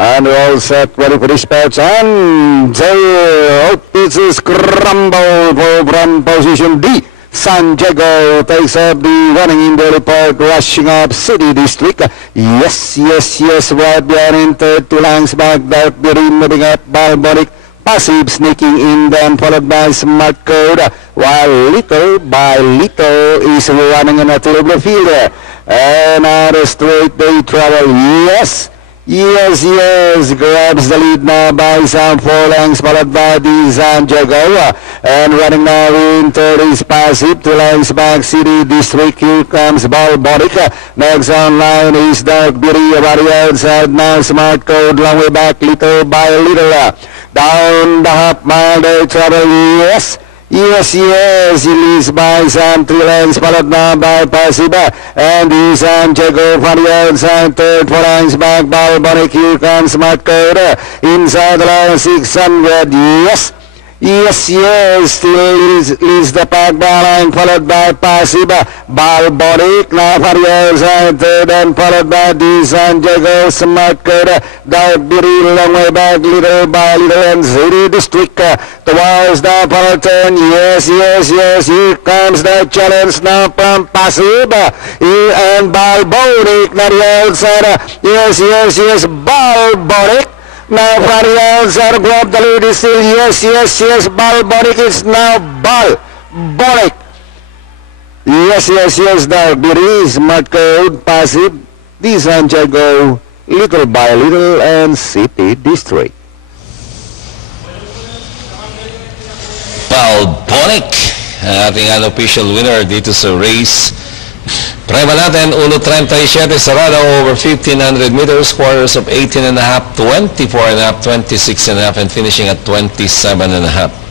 And we're all set, ready for dispatch, and they this is scramble from position D. San Diego takes up the running in Daly Park, rushing up City District. Yes, right behind in third, 2 lengths back, Dark Beauty moving up, Balbonic, Passive sneaking in, then followed by Smart Code, while little by little is running in a terrible field. And out of straight they travel, yes, grabs the lead now by some 4 lengths, followed by the San Diego. And running now in third is Passive, 2 lengths back, City District. Here comes Balbonic. Next on line is Dark Beauty, about the outside now, Smart Code, long way back, little by little. Down the half mile they travel, yes, he leads by some 3 lengths, followed now by Passive, and the San Diego from the outside, third, 4 lengths back, Balbonic. Here comes Smart Code, inside the line, 600, yes, still leads the pack by line, followed by Passive, Balbonic, now from the outside, third, and followed by the San Diego, Smart Code, Dark Beauty, long way back, little by little, and City District, towards the final turn, yes, here comes the challenge now from Passive, and Balbonic, now the outside, yes, Balbonic. Now from the outside, grab the lead is still, yes, Balbonic is now Balbonic. Yes, Dark Beauty, Smart Code, Passive, the San Diego, little by little, and City District. Balbonic, ating unofficial winner dito sa race. Prueba natin, 1.37 sarada over 1,500 meters, quarters of 18.5, 24.5, 26.5, and finishing at 27.5.